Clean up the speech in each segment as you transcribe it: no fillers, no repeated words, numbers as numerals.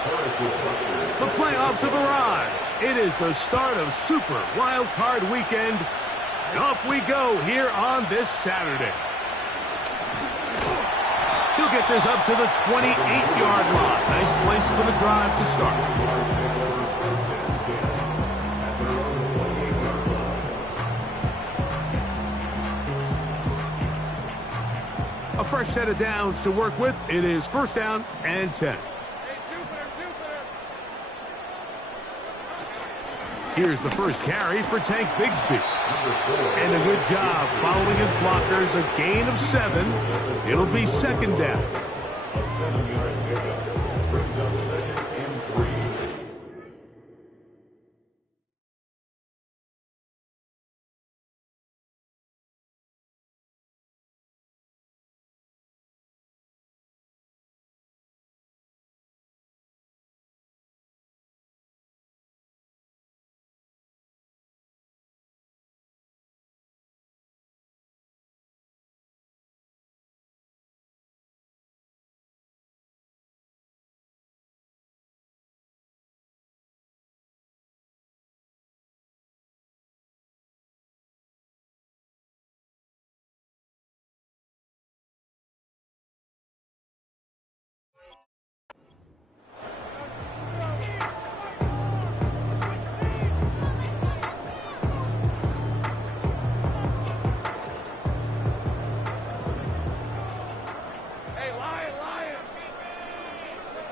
The playoffs have arrived. It is the start of Super Wild Card Weekend. And off we go here on this Saturday. He'll get this up to the 28-yard line. Nice place for the drive to start. A fresh set of downs to work with. It is first down and 10. Here's the first carry for Tank Bigsby. And a good job following his blockers. A gain of 7. It'll be second down. A 7-yard pickup brings up second and 3.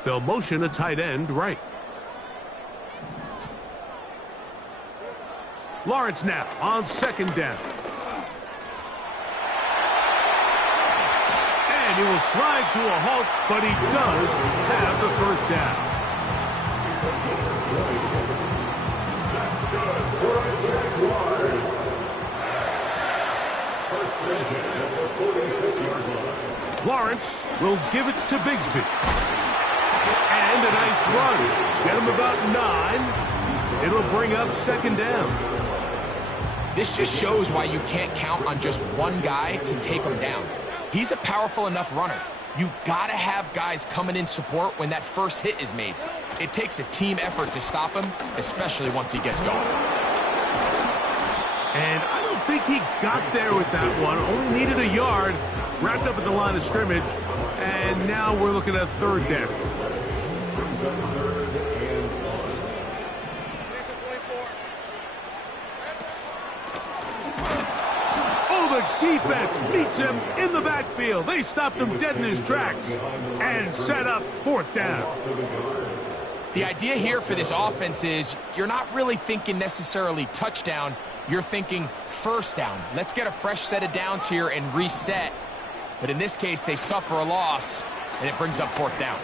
They'll motion a tight end right. Lawrence now on second down. And he will slide to a halt, but he does have the first down. That's good for the Jaguars. First down at the 46-yard line. Lawrence will give it to Bigsby. And a nice run. Get him about 9. It'll bring up second down. This just shows why you can't count on just one guy to take him down. He's a powerful enough runner. You gotta have guys coming in support when that first hit is made. It takes a team effort to stop him, especially once he gets going. And I don't think he got there with that one. Only needed a yard. Wrapped up at the line of scrimmage. And now we're looking at third down. Defense meets him in the backfield. They stopped him dead in his tracks and set up fourth down. The idea here for this offense is you're not really thinking necessarily touchdown. You're thinking first down. Let's get a fresh set of downs here and reset. But in this case, they suffer a loss, and it brings up fourth down.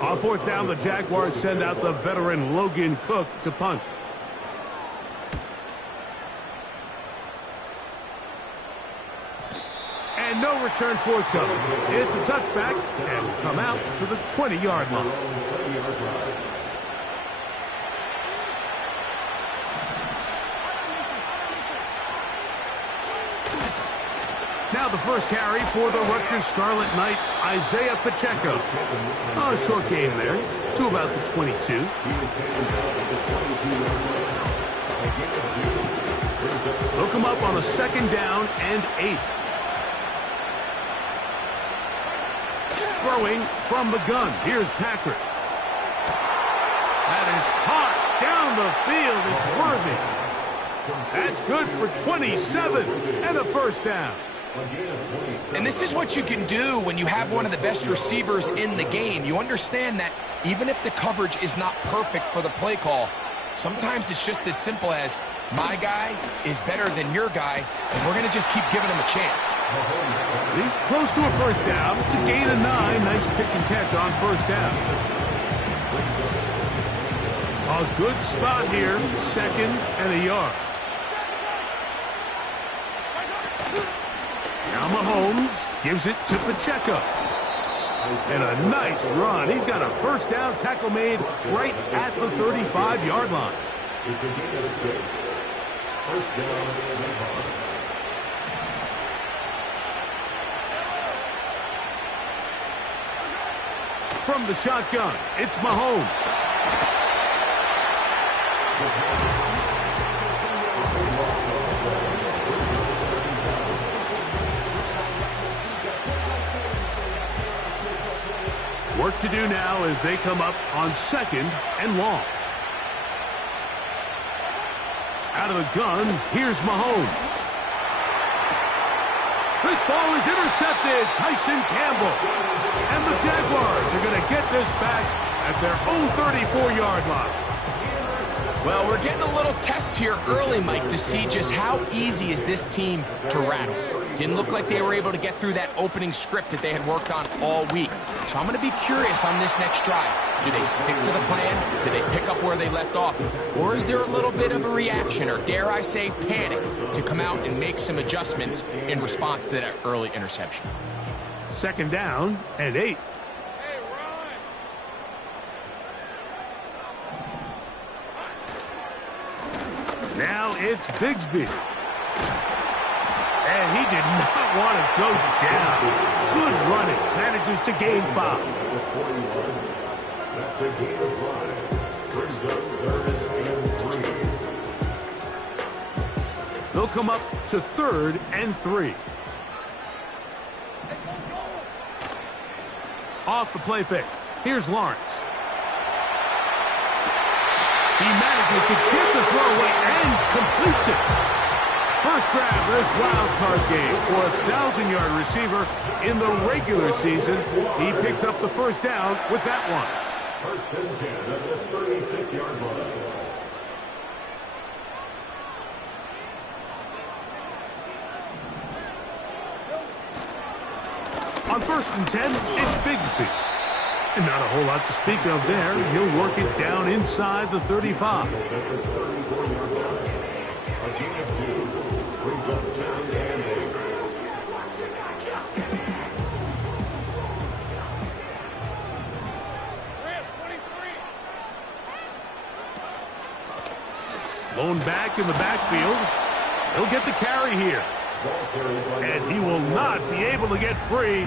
On fourth down, the Jaguars send out the veteran Logan Cook to punt. And no return forthcoming. It's a touchback and will come out to the 20-yard line. Now the first carry for the Rutgers Scarlet Knight, Isaiah Pacheco. A short game there, to about the 22. They'll come up on a second down and 8. Throwing from the gun, here's Patrick. That is hot down the field, it's worthy. That's good for 27 and a first down. And this is what you can do when you have one of the best receivers in the game. You understand that even if the coverage is not perfect for the play call, sometimes it's just as simple as my guy is better than your guy, and we're going to just keep giving him a chance. He's close to a first down. It's a gain of 9. Nice pitch and catch on first down. A good spot here, second and a yard. Now Mahomes gives it to Pacheco. And a nice run. He's got a first down tackle made right at the 35-yard line. It's a gain of 6. First down, Ravens. From the shotgun, it's Mahomes. Work to do now as they come up on second and long. Out of the gun, here's Mahomes. This ball is intercepted. Tyson Campbell. And the Jaguars are going to get this back at their own 34-yard line. Well, we're getting a little test here early, Mike, to see just how easy is this team to rattle. Didn't look like they were able to get through that opening script that they had worked on all week. So I'm going to be curious on this next drive. Do they stick to the plan? Do they pick up where they left off? Or is there a little bit of a reaction, or dare I say panic, to come out and make some adjustments in response to that early interception? Second down and 8. Now it's Bigsby. And he did not want to go down. Good running. Manages to gain 5. That's the gain of 5. Brings up 3rd and 3. They'll come up to 3rd and 3. Off the play fake. Here's Lawrence. He manages to get the throw away and completes it. First grab this wild card game for a 1,000-yard receiver in the regular season. He picks up the first down with that one. First and 10 at the 36-yard line. On 1st and 10, it's Bigsby. And not a whole lot to speak of there. He'll work it down inside the 35. Lone back in the backfield. He'll get the carry here. And he will not be able to get free,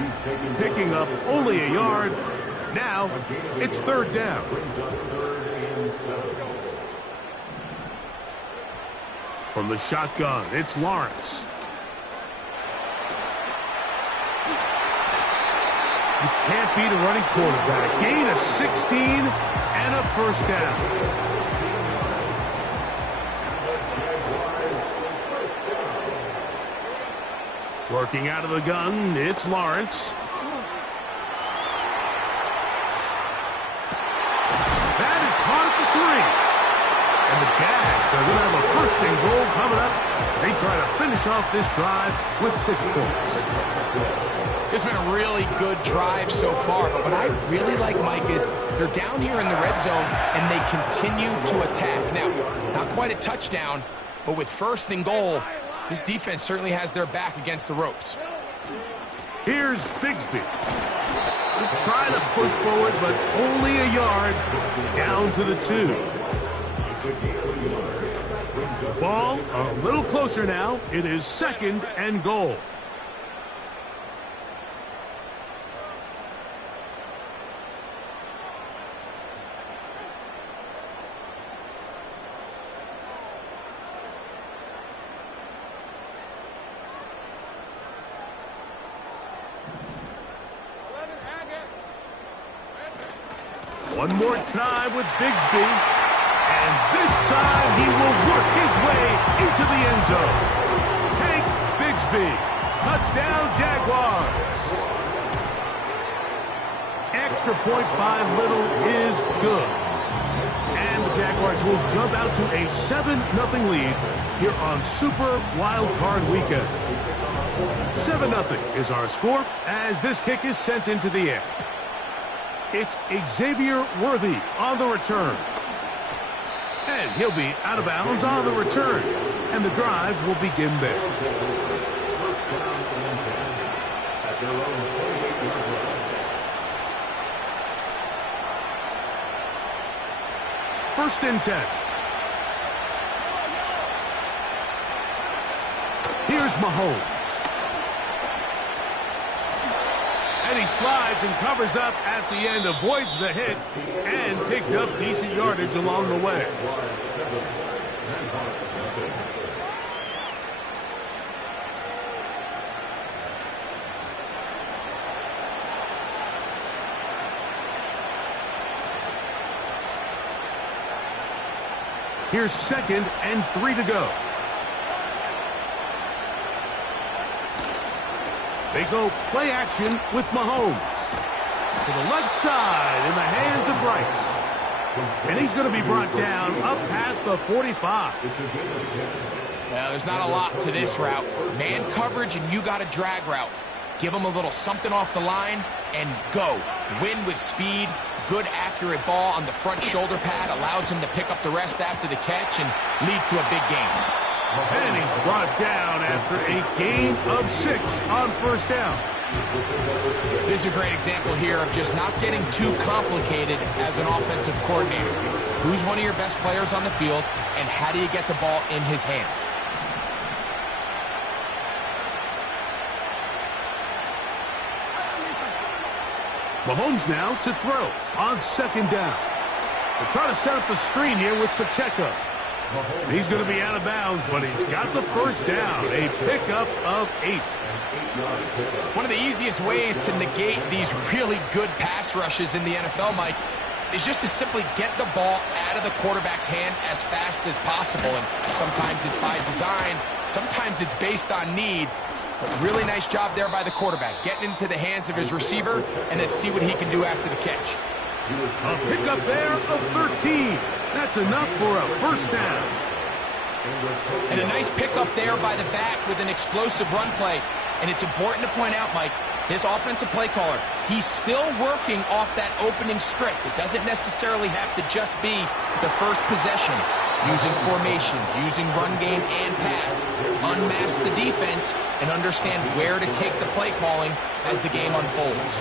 picking up only a yard. Now, it's 3rd down. From the shotgun, it's Lawrence. You can't beat a running quarterback. Gain of 16 and a first down. Working out of the gun, it's Lawrence. That is caught at the 3. And the Jags are going to have a 1st and goal coming up. They try to finish off this drive with 6 points. It's been a really good drive so far, but what I really like, Mike, is they're down here in the red zone and they continue to attack. Now, not quite a touchdown, but with 1st and goal, this defense certainly has their back against the ropes. Here's Bigsby. Trying to push forward, but only a yard down to the 2. Ball a little closer now. It is 2nd and goal. One more time with Bigsby. And this time he will work his way into the end zone. Hank Bigsby. Touchdown, Jaguars. Extra point by Little is good. And the Jaguars will jump out to a 7-0 lead here on Super Wild Card Weekend. 7-0 is our score as this kick is sent into the air. It's Xavier Worthy on the return. And he'll be out of bounds on the return. And the drive will begin there. 1st and 10. Here's Mahomes. And he slides and covers up at the end, avoids the hit, and picked up decent yardage along the way. Here's 2nd and 3 to go. They go play action with Mahomes. To the left side in the hands of Rice. And he's going to be brought down up past the 45. Well, there's not a lot to this route. Man coverage and you got a drag route. Give him a little something off the line and go. Win with speed. Good accurate ball on the front shoulder pad. Allows him to pick up the rest after the catch and leads to a big gain. And he's brought down after a gain of 6 on 1st down. This is a great example here of just not getting too complicated as an offensive coordinator. Who's one of your best players on the field, and how do you get the ball in his hands? Mahomes now to throw on 2nd down. They're trying to set up the screen here with Pacheco. And he's going to be out of bounds, but he's got the 1st down, a pickup of 8. One of the easiest ways to negate these really good pass rushes in the NFL, Mike, is just to simply get the ball out of the quarterback's hand as fast as possible. And sometimes it's by design, sometimes it's based on need. But really nice job there by the quarterback, getting into the hands of his receiver, and then see what he can do after the catch. A pickup there of 13. That's enough for a 1st down. And a nice pickup there by the back with an explosive run play. And it's important to point out, Mike, this offensive play caller, he's still working off that opening script. It doesn't necessarily have to just be the first possession. Using formations, using run game and pass. Unmask the defense and understand where to take the play calling as the game unfolds.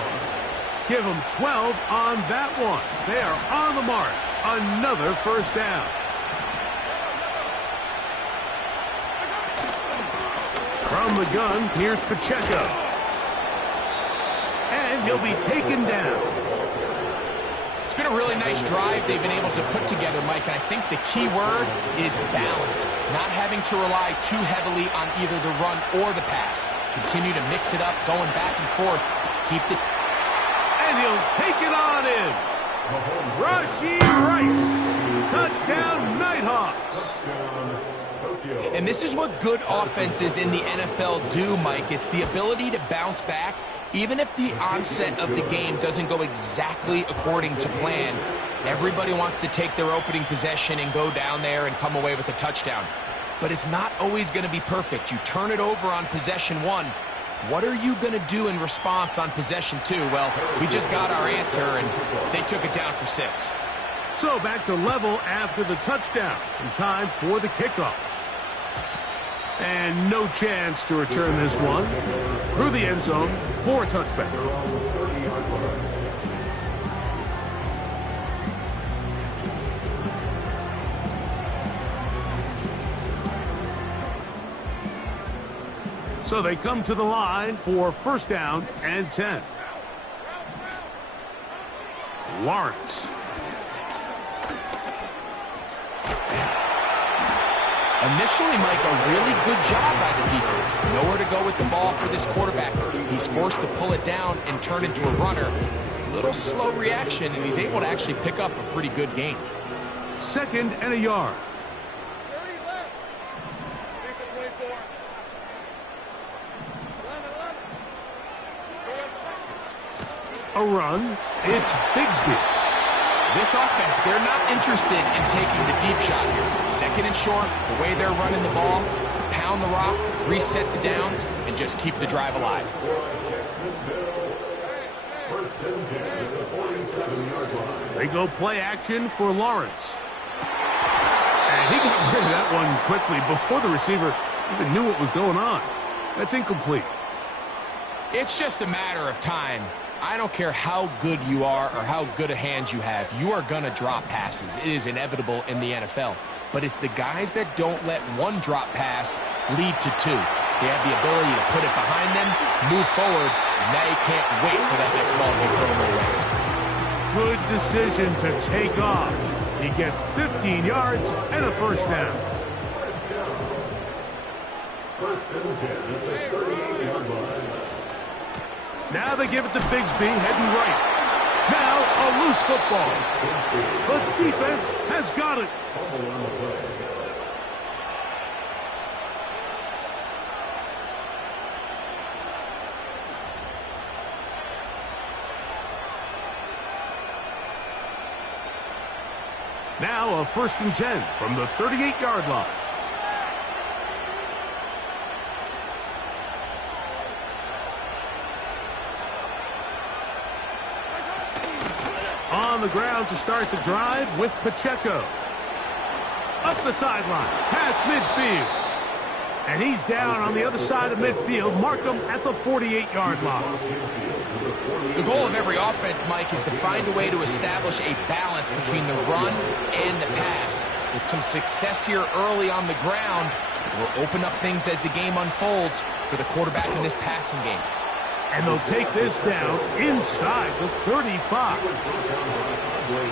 Give them 12 on that one. They are on the march. Another 1st down. From the gun, here's Pacheco. And he'll be taken down. It's been a really nice drive they've been able to put together, Mike, and I think the key word is balance. Not having to rely too heavily on either the run or the pass. Continue to mix it up, going back and forth. Keep the... And he'll take it on in. Rashee Rice. Touchdown, Nighthawks. And this is what good offenses in the NFL do, Mike. It's the ability to bounce back, even if the onset of the game doesn't go exactly according to plan. Everybody wants to take their opening possession and go down there and come away with a touchdown. But it's not always going to be perfect. You turn it over on possession 1. What are you going to do in response on possession 2? Well, we just got our answer, and they took it down for 6. So back to level after the touchdown. And time for the kickoff. And no chance to return this one. Through the end zone for a touchback. So they come to the line for 1st down and 10. Lawrence. Initially, Mike, a really good job by the defense. Nowhere to go with the ball for this quarterback. He's forced to pull it down and turn into a runner. Little slow reaction, and he's able to actually pick up a pretty good gain. 2nd and a yard. A run. It's Bigsby. This offense, they're not interested in taking the deep shot here. 2nd and short, the way they're running the ball, pound the rock, reset the downs, and just keep the drive alive. They go play action for Lawrence. And he got rid of that one quickly before the receiver even knew what was going on. That's incomplete. It's just a matter of time. I don't care how good you are or how good a hand you have, you are going to drop passes. It is inevitable in the NFL. But it's the guys that don't let one drop pass lead to two. They have the ability to put it behind them, move forward, and now you can't wait for that next ball to be thrown their way. Good decision to take off. He gets 15 yards and a first down. First and 10 at the 38-yard line. Now they give it to Bigsby, heading right. Now a loose football. The defense has got it. Fumble on the play. Now a first and 10 from the 38-yard line. On the ground to start the drive with Pacheco. Up the sideline, past midfield. And he's down on the other side of midfield. Mark him at the 48-yard line. The goal of every offense, Mike, is to find a way to establish a balance between the run and the pass. With some success here early on the ground, it will open up things as the game unfolds for the quarterback in this passing game. And they'll take this down inside the 35.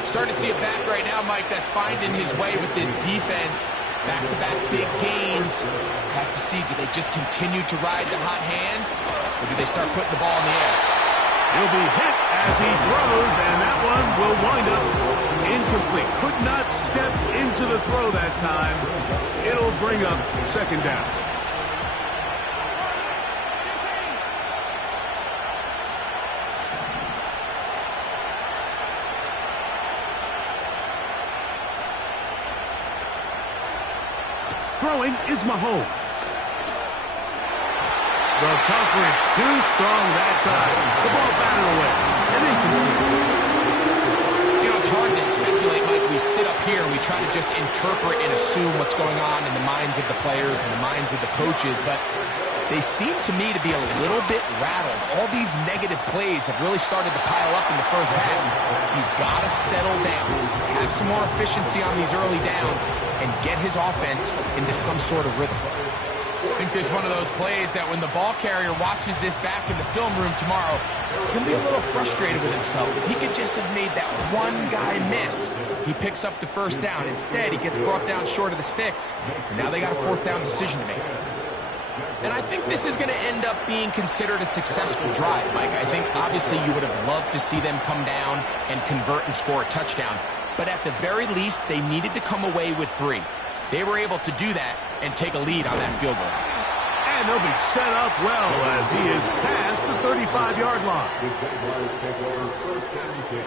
Starting to see a back right now, Mike, that's finding his way with this defense. Back-to-back big gains. Have to see, do they just continue to ride the hot hand, or do they start putting the ball in the air? He'll be hit as he throws, and that one will wind up incomplete. Could not step into the throw that time. It'll bring up second down. Throwing is Mahomes. The coverage too strong that time. The ball batted away. And incomplete. You know, it's hard to speculate, Mike. We sit up here and we try to just interpret and assume what's going on in the minds of the players and the minds of the coaches, but they seem to me to be a little bit rattled. All these negative plays have really started to pile up in the first half. He's got to settle down, have some more efficiency on these early downs, and get his offense into some sort of rhythm. I think there's one of those plays that when the ball carrier watches this back in the film room tomorrow, he's going to be a little frustrated with himself. If he could just have made that one guy miss, he picks up the first down. Instead, he gets brought down short of the sticks. And now they got a fourth down decision to make. And I think this is going to end up being considered a successful drive, Mike. I think obviously you would have loved to see them come down and convert and score a touchdown. But at the very least, they needed to come away with 3. They were able to do that and take a lead on that field goal. And they'll be set up well as he is past the 35-yard line. The Jaguars take over first and 10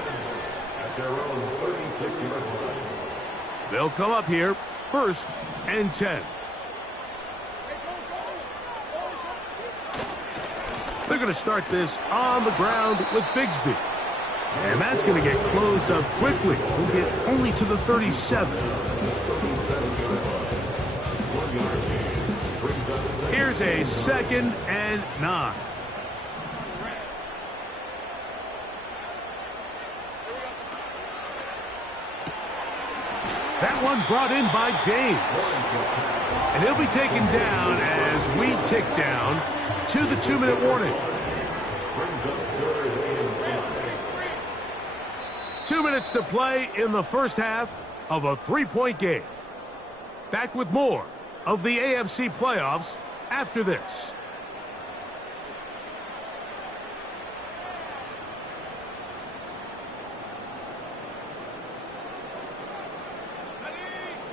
at their own 36-yard line. They'll come up here, first and 10. They're going to start this on the ground with Bigsby. And that's going to get closed up quickly. He'll get only to the 37. Here's a second and 9. That one brought in by James. And he'll be taken down as we tick down to the 2-minute warning. 2 minutes to play in the first half of a 3-point game. Back with more of the AFC playoffs after this.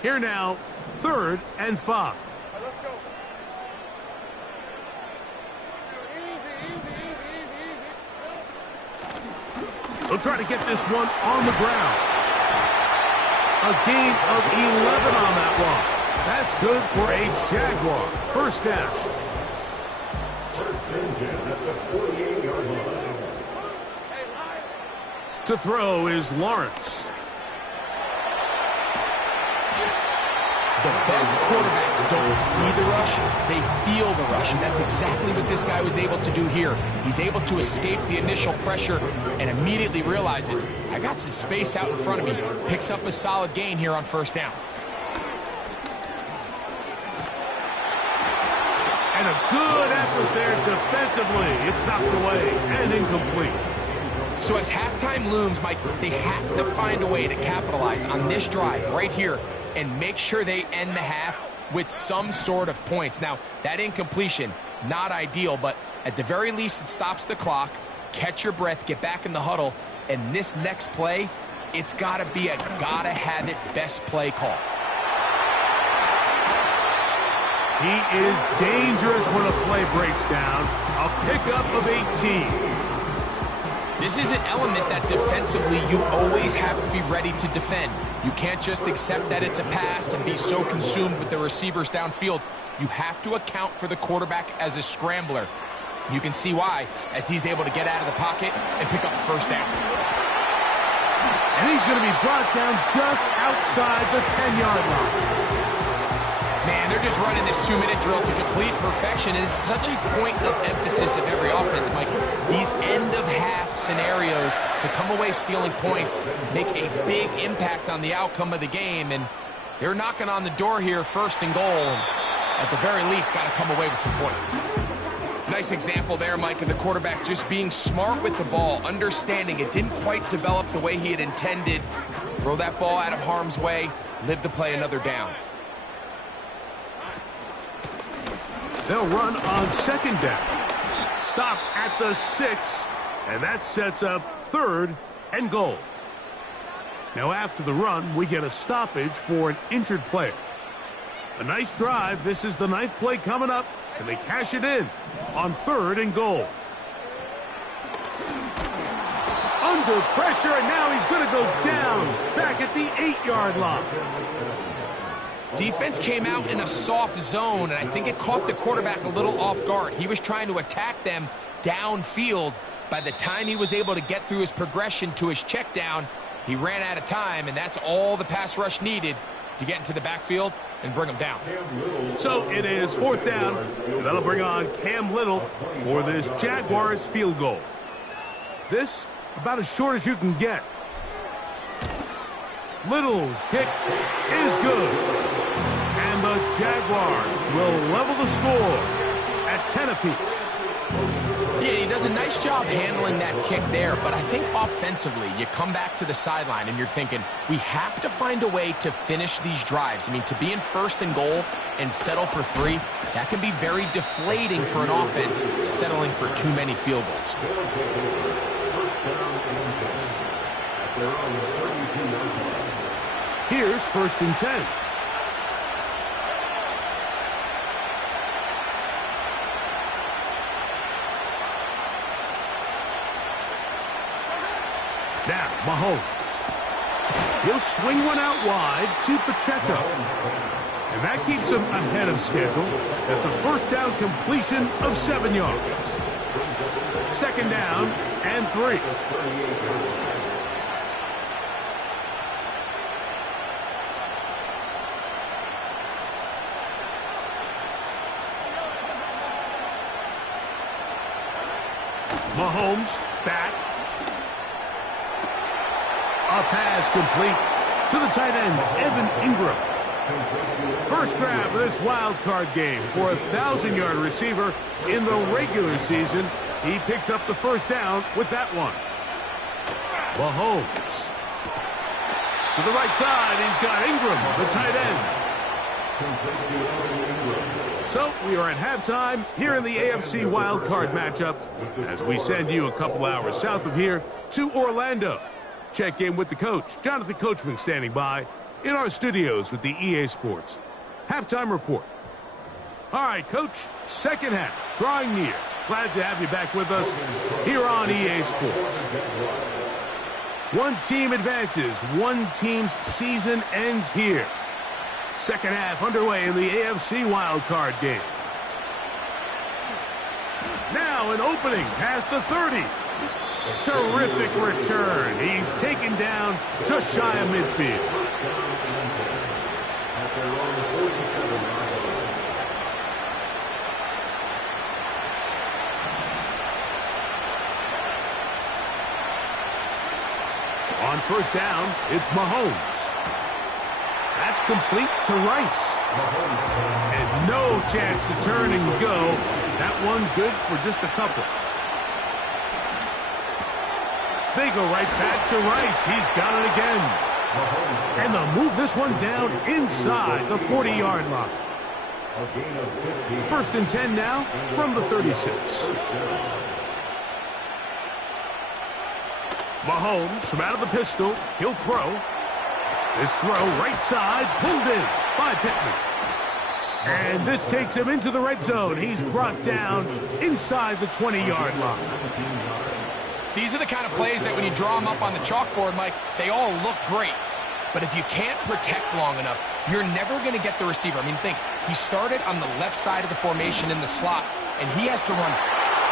Here now, 3rd and 5. Let's go. They'll try to get this one on the ground. A gain of 11 on that one. That's good for a Jaguar. First down. First and 10 at the 48-yard line. To throw is Lawrence. The best quarterbacks don't see the rush, they feel the rush. And that's exactly what this guy was able to do here. He's able to escape the initial pressure and immediately realizes, I got some space out in front of me. Picks up a solid gain here on first down. And a good effort there defensively. It's knocked away and incomplete. So as halftime looms, Mike, they have to find a way to capitalize on this drive right here and make sure they end the half with some sort of points. Now, that incompletion, not ideal, but at the very least it stops the clock. Catch your breath, get back in the huddle, and this next play, it's got to be a gotta-have-it best play call. He is dangerous when a play breaks down. A pickup of 18. This is an element that defensively you always have to be ready to defend. You can't just accept that it's a pass and be so consumed with the receivers downfield. You have to account for the quarterback as a scrambler. You can see why as he's able to get out of the pocket and pick up the first down. And he's going to be brought down just outside the 10-yard line. Man, they're just running this 2-minute drill to complete perfection. It's such a point of emphasis of every offense, Mike. These end-of-half scenarios to come away stealing points make a big impact on the outcome of the game, and they're knocking on the door here, first and goal. And at the very least, got to come away with some points. Nice example there, Mike, of the quarterback just being smart with the ball, understanding it didn't quite develop the way he had intended. Throw that ball out of harm's way, live to play another down. They'll run on second down. Stop at the 6, and that sets up third and goal. Now after the run, we get a stoppage for an injured player. A nice drive. This is the 9th play coming up, and they cash it in on third and goal. Under pressure, and now he's going to go down back at the 8-yard line. Defense came out in a soft zone, and I think it caught the quarterback a little off guard. He was trying to attack them downfield. By the time he was able to get through his progression to his check down, he ran out of time, and that's all the pass rush needed to get into the backfield and bring him down. So it is 4th down, and that'll bring on Cam Little for this Jaguars field goal. This about as short as you can get. Little's kick is good. And the Jaguars will level the score at 10 apiece. Yeah, he does a nice job handling that kick there, but I think offensively, you come back to the sideline and you're thinking, we have to find a way to finish these drives. I mean, to be in first and goal and settle for 3, that can be very deflating for an offense settling for too many field goals. Here's 1st and 10. Now, Mahomes. He'll swing one out wide to Pacheco. And that keeps him ahead of schedule. That's a first down completion of 7 yards. 2nd down and 3. Mahomes back. A pass complete to the tight end, Evan Ingram. First grab of this wild card game for a 1,000-yard receiver in the regular season. He picks up the first down with that one. Mahomes. To the right side, he's got Ingram, the tight end. So we are at halftime here in the AFC wild card matchup as we send you a couple hours south of here to Orlando. Check in with the coach, Jonathan Coachman, standing by in our studios with the EA Sports Halftime Report. All right, Coach, second half, drawing near. Glad to have you back with us here on EA Sports. One team advances, one team's season ends here. Second half underway in the AFC wildcard game. Now an opening past the 30. Terrific return. He's taken down just shy of midfield. On first down, it's Mahomes. That's complete to Rice. And no chance to turn and go. That one good for just a couple. They go right back to Rice. He's got it again. And they'll move this one down inside the 40-yard line. First and 10 now from the 36. Mahomes from out of the pistol. He'll throw. This throw right side, pulled in by Pittman. And this takes him into the red zone. He's brought down inside the 20-yard line. These are the kind of plays that when you draw them up on the chalkboard, Mike, they all look great. But if you can't protect long enough, you're never going to get the receiver. I mean, think, he started on the left side of the formation in the slot, and he has to run.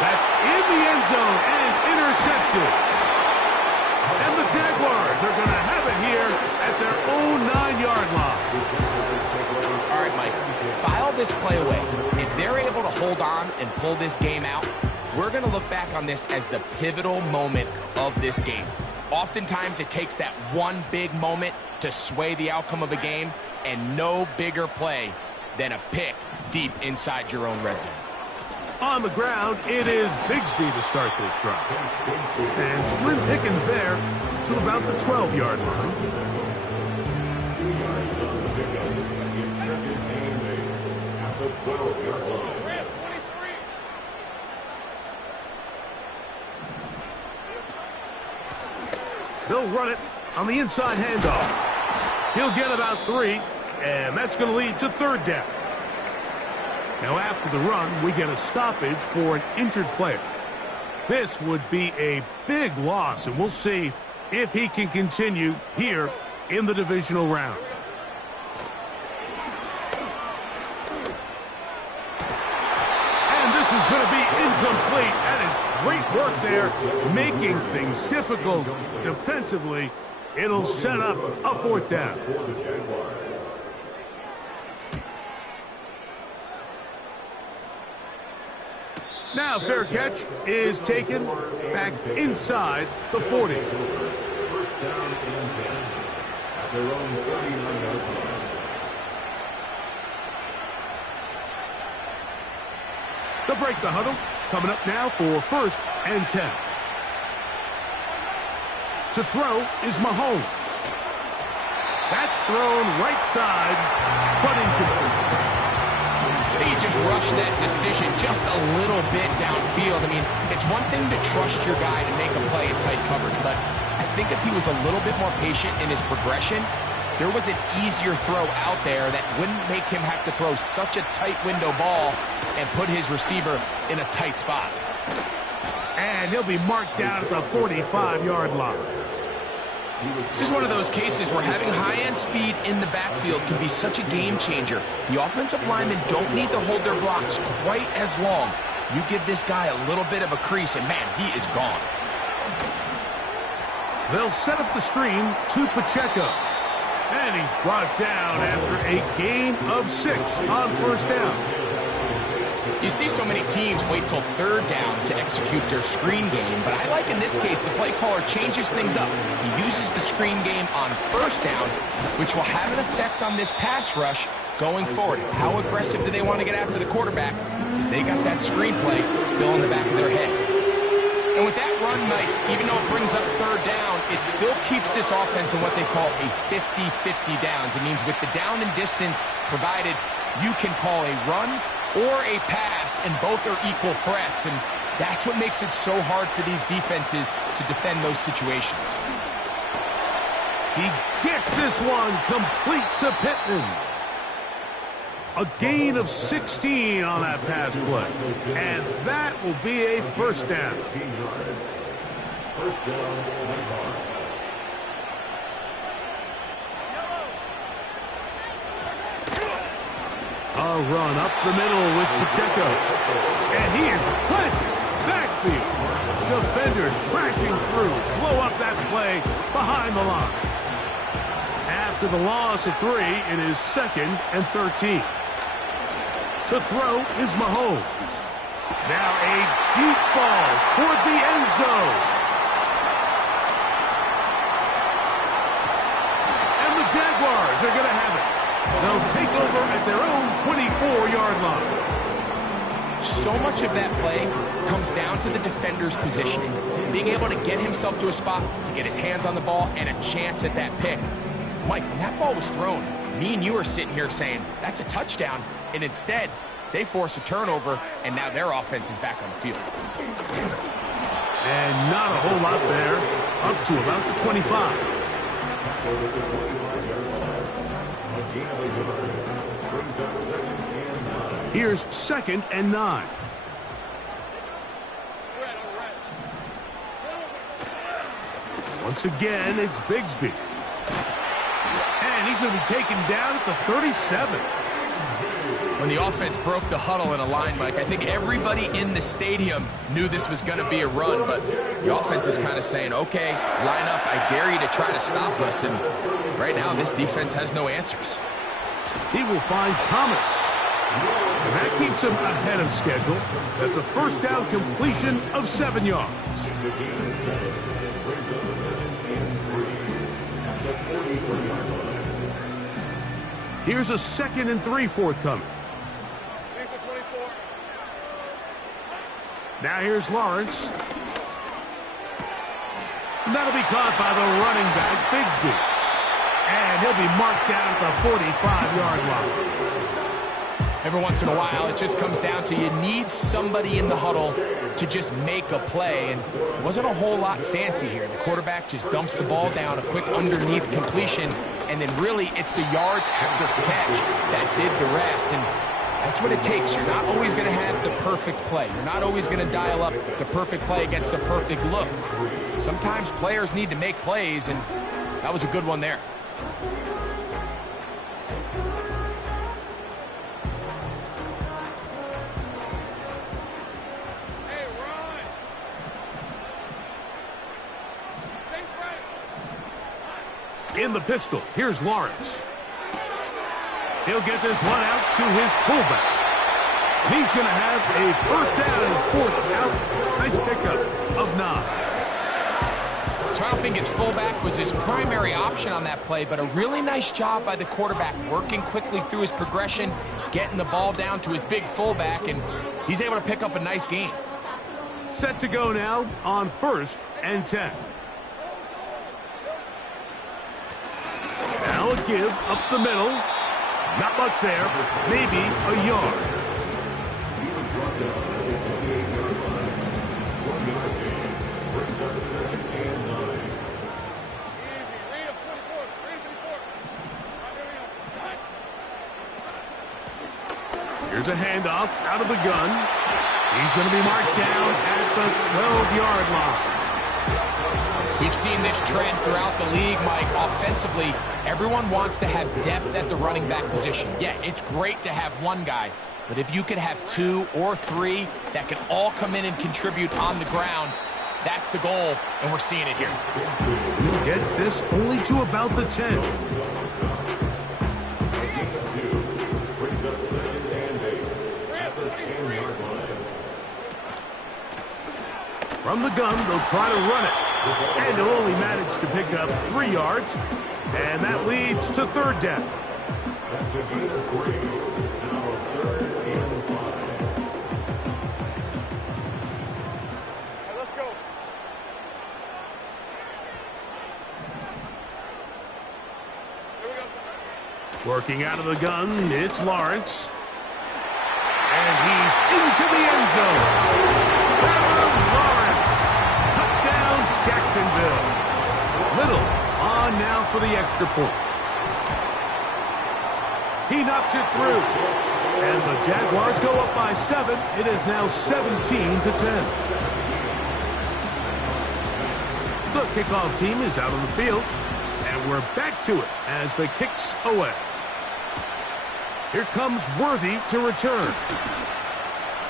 That's in the end zone and intercepted. And the Jaguars are going to have it here at their own 9-yard line. All right, Mike, file this play away. If they're able to hold on and pull this game out, we're going to look back on this as the pivotal moment of this game. Oftentimes, it takes that one big moment to sway the outcome of a game, and no bigger play than a pick deep inside your own red zone. On the ground, it is Bigsby to start this drive. And Slim Pickens there to about the 12-yard line. 2 yards on the pickup. It's second and 8 at the 12-yard line. They'll run it on the inside handoff. He'll get about 3, and that's going to lead to third down. Now after the run, we get a stoppage for an injured player. This would be a big loss, and we'll see if he can continue here in the divisional round. And this is going to be incomplete. That is great work there, making things difficult defensively. It'll set up a fourth down. Now fair catch is taken back inside the 40. First down and 10 at their own 39-yard line. They'll break the huddle. Coming up now for first and 10. To throw is Mahomes. That's thrown right side, but incomplete. He just rushed that decision just a little bit downfield. I mean, it's one thing to trust your guy to make a play in tight coverage, but I think if he was a little bit more patient in his progression, there was an easier throw out there that wouldn't make him have to throw such a tight window ball and put his receiver in a tight spot. And he'll be marked down at the 45-yard line. This is one of those cases where having high-end speed in the backfield can be such a game changer. The offensive linemen don't need to hold their blocks quite as long. You give this guy a little bit of a crease, and man, he is gone. They'll set up the screen to Pacheco. And he's brought down after a gain of 6 on first down. You see so many teams wait till third down to execute their screen game, but I like in this case the play caller changes things up. He uses the screen game on first down, which will have an effect on this pass rush going forward. How aggressive do they want to get after the quarterback? Because they got that screen play still in the back of their head. And with that run, Mike, even though it brings up third down, it still keeps this offense in what they call a 50-50 downs. It means with the down and distance provided, you can call a run or a pass, and both are equal threats. And that's what makes it so hard for these defenses to defend those situations. He gets this one complete to Pittman. A gain of 16 on that pass play. And that will be a first down. First down, A run up the middle with Pacheco. And he is planted backfield. Defenders crashing through. Blow up that play behind the line. After the loss of 3, it is second and 13. To throw is Mahomes. Now a deep ball toward the end zone. are going to have it. They'll take over at their own 24-yard line. So much of that play comes down to the defender's positioning, being able to get himself to a spot, to get his hands on the ball, and a chance at that pick. Mike, when that ball was thrown, me and you are sitting here saying, that's a touchdown, and instead, they force a turnover, and now their offense is back on the field. And not a whole lot there, up to about the 25. Here's 2nd and 9. Once again, it's Bigsby. And he's going to be taken down at the 37. When the offense broke the huddle in a line, Mike, I think everybody in the stadium knew this was going to be a run, but the offense is kind of saying, okay, line up, I dare you to try to stop us, and right now this defense has no answers. He will find Thomas. And that keeps him ahead of schedule. That's a first down completion of 7 yards. Here's a 2nd and 3 forthcoming. Now here's Lawrence. And that'll be caught by the running back, Bigsby. And he'll be marked down at the 45-yard line. Every once in a while, it just comes down to you need somebody in the huddle to just make a play, and it wasn't a whole lot fancy here. The quarterback just dumps the ball down, a quick underneath completion, and then really it's the yards after catch that did the rest, and that's what it takes. You're not always going to have the perfect play. You're not always going to dial up the perfect play against the perfect look. Sometimes players need to make plays, and that was a good one there. In the pistol, here's Lawrence. He'll get this one out to his fullback. And he's going to have a first down and forced out. Nice pickup of 9. So I don't think his fullback was his primary option on that play, but a really nice job by the quarterback working quickly through his progression, getting the ball down to his big fullback, and he's able to pick up a nice gain. Set to go now on 1st and 10. Now a give up the middle. Not much there. Maybe a yard. Here's a handoff out of the gun. He's going to be marked down at the 12-yard line. We've seen this trend throughout the league, Mike. Offensively, everyone wants to have depth at the running back position. Yeah, it's great to have one guy, but if you could have 2 or 3 that can all come in and contribute on the ground, that's the goal, and we're seeing it here. We'll get this only to about the 10. From the gun, they'll try to run it. And he'll only manage to pick up 3 yards. And that leads to 3rd down. That's a gain of 3. Now 3rd and 5. Right, let's go. Here we go. Working out of the gun, it's Lawrence. And he's into the end zone. Lawrence. Touchdown, Jacksonville. Little on now for the extra point. He knocks it through. And the Jaguars go up by 7. It is now 17-10. The kickoff team is out on the field. And we're back to it as the kick's away. Here comes Worthy to return.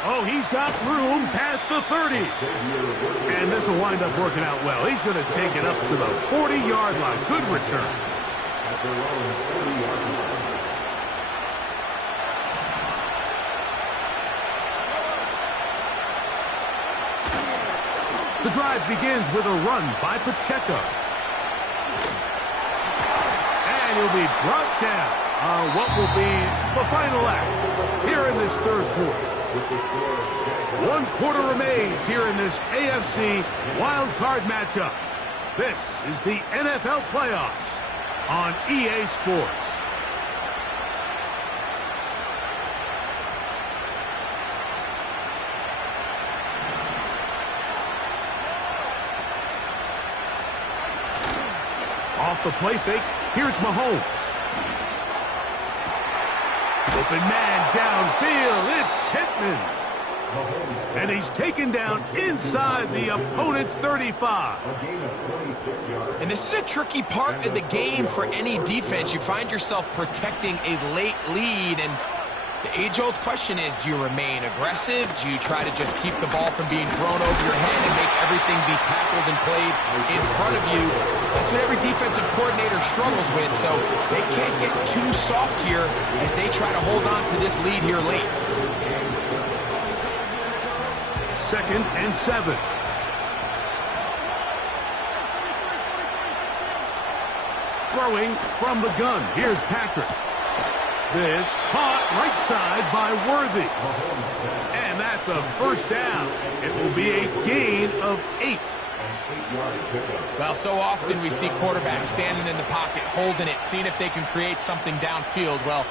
Oh, he's got room past the 30. And this will wind up working out well. He's going to take it up to the 40-yard line. Good return. At their own 40-yard line. The drive begins with a run by Pacheco. And And he'll be brought down on what will be the final act here in this third quarter. 1 quarter remains here in this AFC Wild Card matchup. This is the NFL playoffs on EA Sports. Off the play fake, here's Mahomes. Open man downfield, it's Pittman. And he's taken down inside the opponent's 35. And this is a tricky part of the game for any defense. You find yourself protecting a late lead, and the age-old question is, do you remain aggressive? Do you try to just keep the ball from being thrown over your head and make everything be tackled and played in front of you? That's what every defensive coordinator struggles with, so they can't get too soft here as they try to hold on to this lead here late. 2nd and 7. Throwing from the gun. Here's Patrick. This caught right side by Worthy. And that's a first down. It will be a gain of 8. Well, so often we see quarterbacks standing in the pocket, holding it, seeing if they can create something downfield. Well,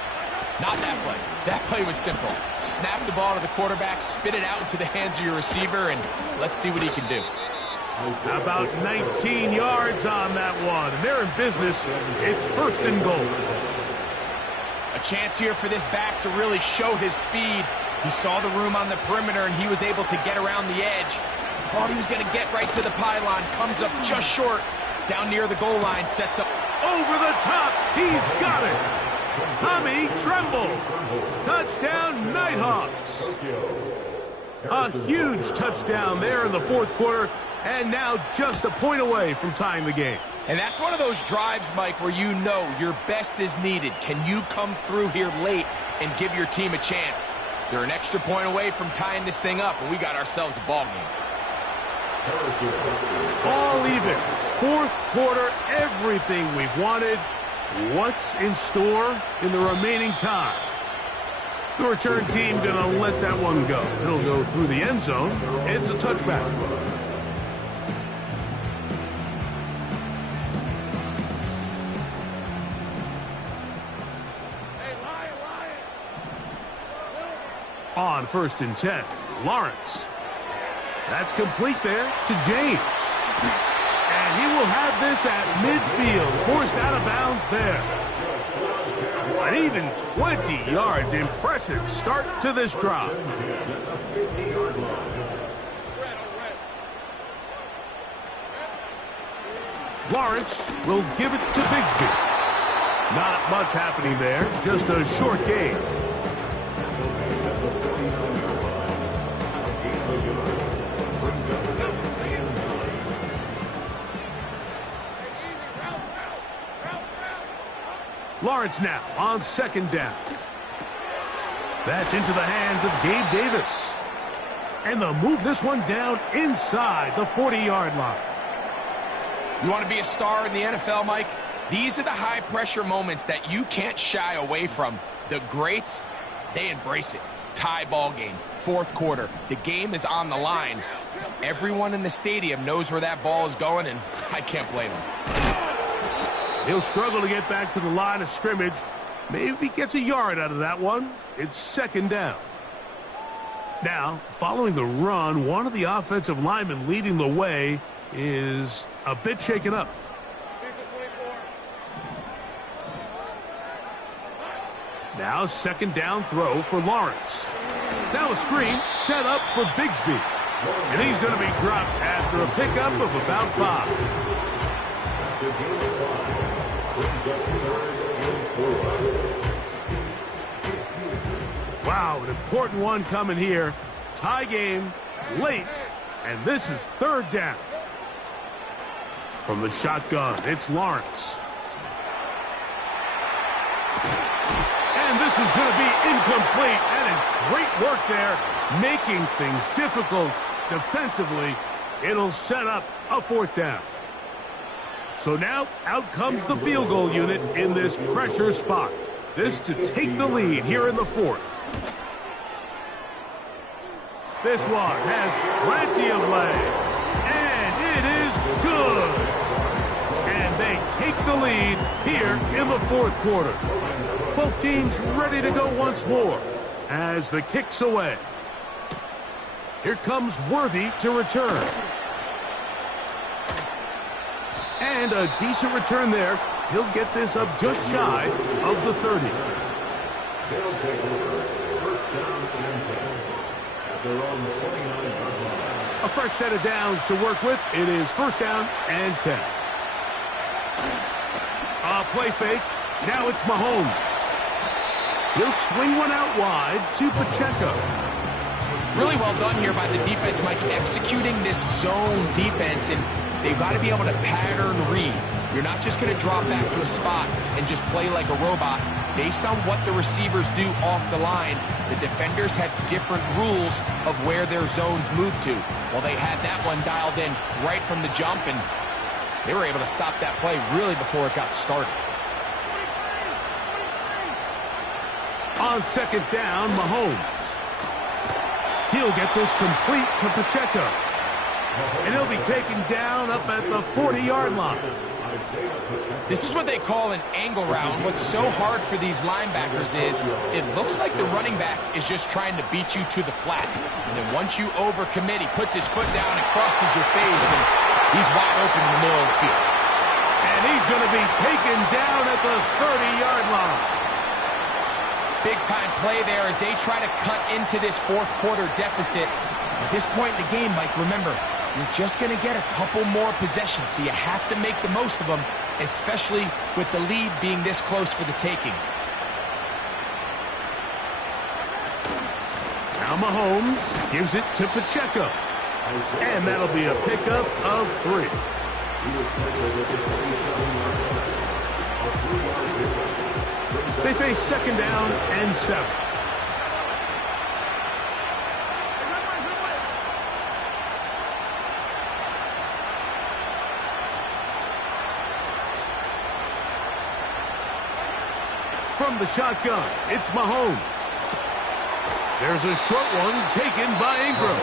not that play. That play was simple. Snap the ball to the quarterback, spit it out into the hands of your receiver, and let's see what he can do. About 19 yards on that one. And they're in business. It's 1st and goal. A chance here for this back to really show his speed. He saw the room on the perimeter, and he was able to get around the edge. Thought he was going to get right to the pylon. Comes up just short. Down near the goal line. Sets up. Over the top. He's got it. Tommy Tremble. Touchdown, Nighthawks. A huge touchdown there in the 4th quarter, and now just a point away from tying the game. And that's one of those drives, Mike, where you know your best is needed. Can you come through here late and give your team a chance? They're an extra point away from tying this thing up, and we got ourselves a ball game. All even. 4th quarter, everything we've wanted. What's in store in the remaining time? The return team going to let that one go. It'll go through the end zone. It's a touchback. On 1st and 10, Lawrence. That's complete there to James. And he will have this at midfield, forced out of bounds there. An even 20 yards. Impressive start to this drive. Lawrence will give it to Bigsby. Not much happening there, just a short game. Lawrence now on 2nd down. That's into the hands of Gabe Davis. And they'll move this one down inside the 40-yard line. You want to be a star in the NFL, Mike? These are the high-pressure moments that you can't shy away from. The greats, they embrace it. Tie ball game, 4th quarter. The game is on the line. Everyone in the stadium knows where that ball is going, and I can't blame them. He'll struggle to get back to the line of scrimmage. Maybe gets a yard out of that one. It's 2nd down. Now, following the run, one of the offensive linemen leading the way is a bit shaken up. Now 2nd down throw for Lawrence. Now a screen set up for Bigsby. And he's going to be dropped after a pickup of about 5. Wow, an important one coming here. Tie game, late, and this is 3rd down. From the shotgun, it's Lawrence. And this is going to be incomplete. That is great work there, making things difficult defensively. It'll set up a 4th down. So now, out comes the field goal unit in this pressure spot. This to take the lead here in the fourth. This one has plenty of leg. And it is good. And they take the lead here in the fourth quarter. Both teams ready to go once more as the kick's away. Here comes Worthy to return. And a decent return there. He'll get this up just shy of the 30. They'll take over. First down and 10. At their own 29-yard line. A fresh set of downs to work with. It is first down and 10. A play fake. Now it's Mahomes. He'll swing one out wide to Pacheco. Really well done here by the defense, Mike, executing this zone defense, and they've got to be able to pattern read. You're not just going to drop back to a spot and just play like a robot. Based on what the receivers do off the line, the defenders have different rules of where their zones move to. Well, they had that one dialed in right from the jump, and they were able to stop that play really before it got started. On second down, Mahomes. He'll get this complete to Pacheco. And he'll be taken down up at the 40-yard line. This is what they call an angle route. What's so hard for these linebackers is it looks like the running back is just trying to beat you to the flat. And then once you overcommit, he puts his foot down and crosses your face, and he's wide open in the middle of the field. And he's going to be taken down at the 30-yard line. Big-time play there as they try to cut into this fourth quarter deficit. At this point in the game, Mike, remember, you're just going to get a couple more possessions, so you have to make the most of them, especially with the lead being this close for the taking. Now Mahomes gives it to Pacheco. And that'll be a pickup of 3. They face second down and 7. From the shotgun, it's Mahomes. There's a short one taken by Ingram.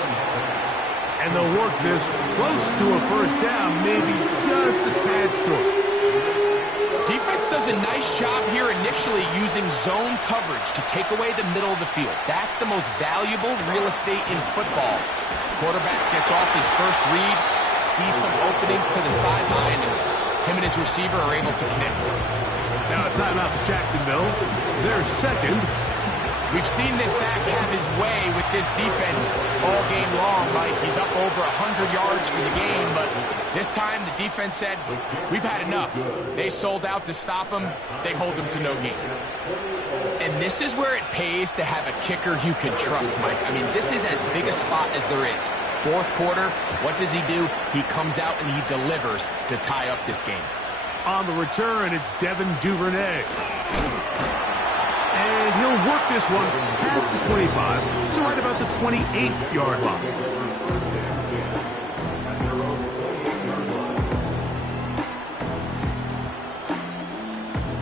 And they'll work this close to a first down, maybe just a tad short. Defense does a nice job here initially using zone coverage to take away the middle of the field. That's the most valuable real estate in football. Quarterback gets off his first read, sees some openings to the sideline, and him and his receiver are able to connect. Now a timeout for Jacksonville. Their second. We've seen this back have his way with this defense all game long, Mike. He's up over 100 yards for the game, but this time the defense said, we've had enough. They sold out to stop him. They hold him to no gain. And this is where it pays to have a kicker you can trust, Mike. I mean, this is as big a spot as there is. Fourth quarter, what does he do? He comes out and he delivers to tie up this game. On the return, it's Devin Duvernay. And he'll work this one past the 25 to right about the 28-yard line.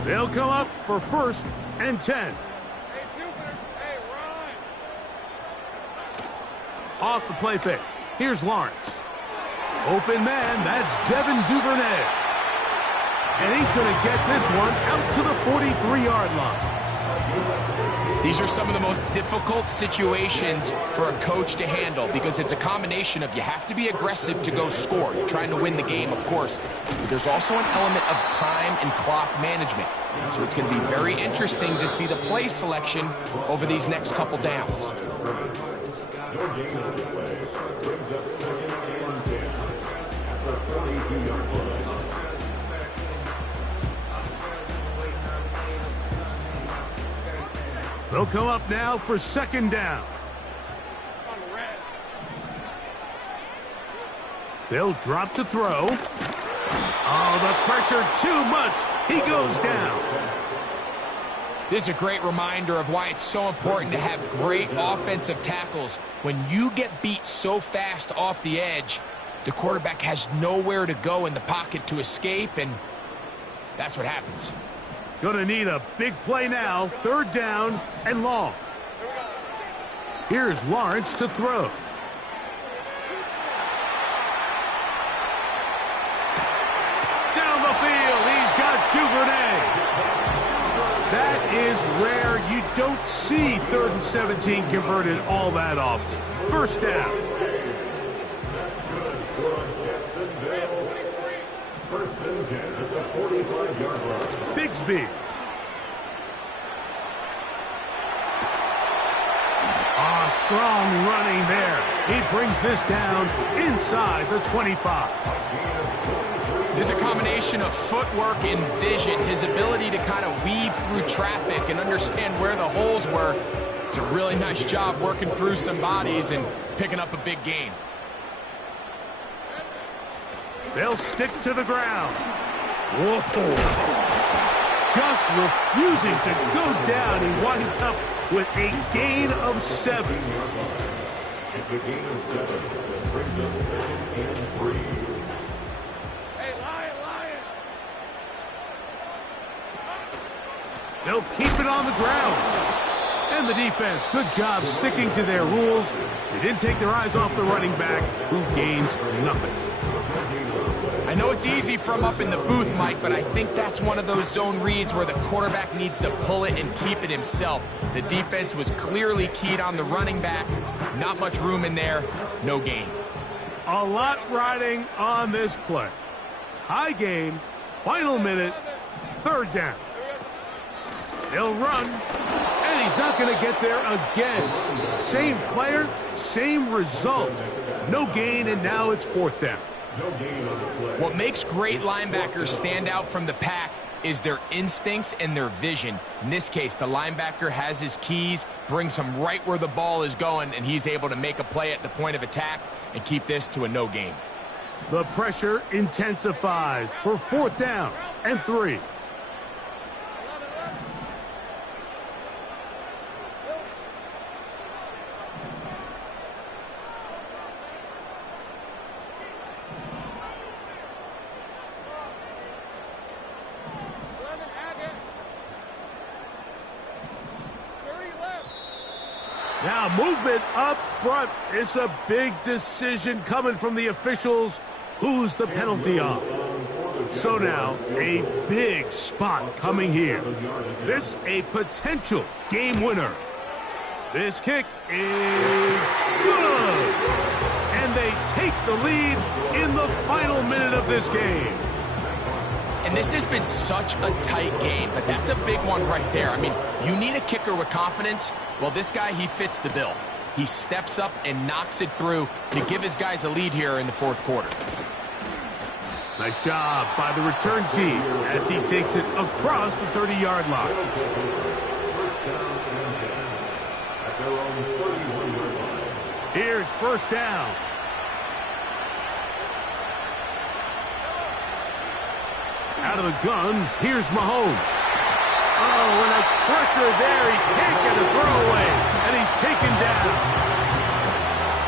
They'll come up for first and 10. Off the play fake. Here's Lawrence. Open man, that's Devin Duvernay. And he's going to get this one out to the 43-yard line. These are some of the most difficult situations for a coach to handle because it's a combination of you have to be aggressive to go score. You're trying to win the game, of course. But there's also an element of time and clock management. So it's going to be very interesting to see the play selection over these next couple downs. Your game of the play brings up second and 10 at the 42-yard line. They'll come up now for second down. They'll drop to throw. Oh, the pressure too much. He goes down. This is a great reminder of why it's so important to have great offensive tackles. When you get beat so fast off the edge, the quarterback has nowhere to go in the pocket to escape, and that's what happens. Gonna need a big play now. 3rd down and long. Here's Lawrence to throw. Down the field, he's got Duvernay. That is rare. You don't see 3rd and 17 converted all that often. 1st down. First and 10 at the 45-yard line. Bigsby. Strong running there. He brings this down inside the 25. There's a combination of footwork and vision, his ability to kind of weave through traffic and understand where the holes were. It's a really nice job working through some bodies and picking up a big gain. They'll stick to the ground. Whoa. Just refusing to go down. He winds up with a gain of 7. It's a gain of 7. That brings up 2nd and 3. Hey, Lion! They'll keep it on the ground. And the defense, good job sticking to their rules. They didn't take their eyes off the running back, who gains nothing. I know it's easy from up in the booth, Mike, but I think that's one of those zone reads where the quarterback needs to pull it and keep it himself. The defense was clearly keyed on the running back. Not much room in there. No gain. A lot riding on this play. Tie game. Final minute. 3rd down. He'll run. And he's not going to get there again. Same player, same result. No gain, and now it's 4th down. What makes great linebackers stand out from the pack is their instincts and their vision. In this case, the linebacker has his keys, brings him right where the ball is going, and he's able to make a play at the point of attack and keep this to a no gain. The pressure intensifies for 4th down and 3. Now movement up front. It's a big decision coming from the officials. Who's the penalty on? So now a big spot coming here. This a potential game winner. This kick is good. And they take the lead in the final minute of this game. And this has been such a tight game, but that's a big one right there. I mean, you need a kicker with confidence. Well, this guy, he fits the bill. He steps up and knocks it through to give his guys a lead here in the 4th quarter. Nice job by the return team as he takes it across the 30-yard line. Here's 1st down. Out of the gun, here's Mahomes. Oh, and a pressure there. He can't get a throwaway, and he's taken down.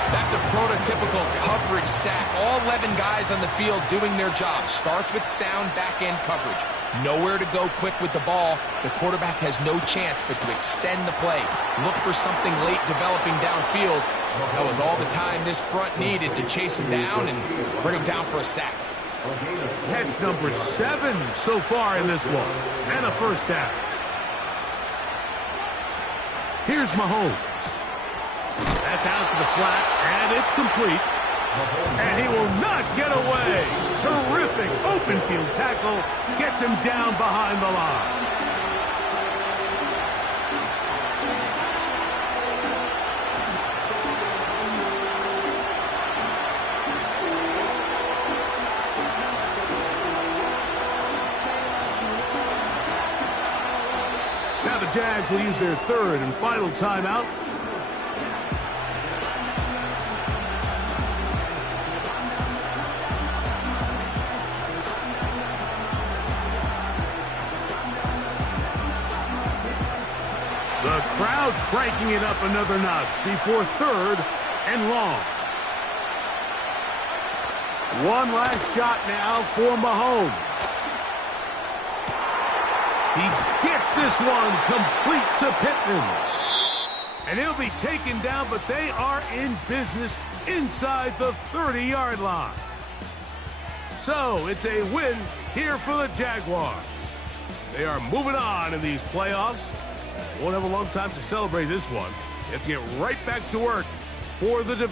That's a prototypical coverage sack. All 11 guys on the field doing their job. Starts with sound back-end coverage. Nowhere to go quick with the ball. The quarterback has no chance but to extend the play. Look for something late developing downfield. That was all the time this front needed to chase him down and bring him down for a sack. Catch number 7 so far in this one. And a 1st down. Here's Mahomes. That's out to the flat, and it's complete. And he will not get away. Terrific open field tackle. Gets him down behind the line. Now the Jags will use their 3rd and final timeout. The crowd cranking it up another notch before 3rd and long. One last shot now for Mahomes. He gets this one complete to Pittman. And he'll be taken down, but they are in business inside the 30-yard line. So it's a win here for the Jaguars. They are moving on in these playoffs. Won't have a long time to celebrate this one. They have to get right back to work for the division.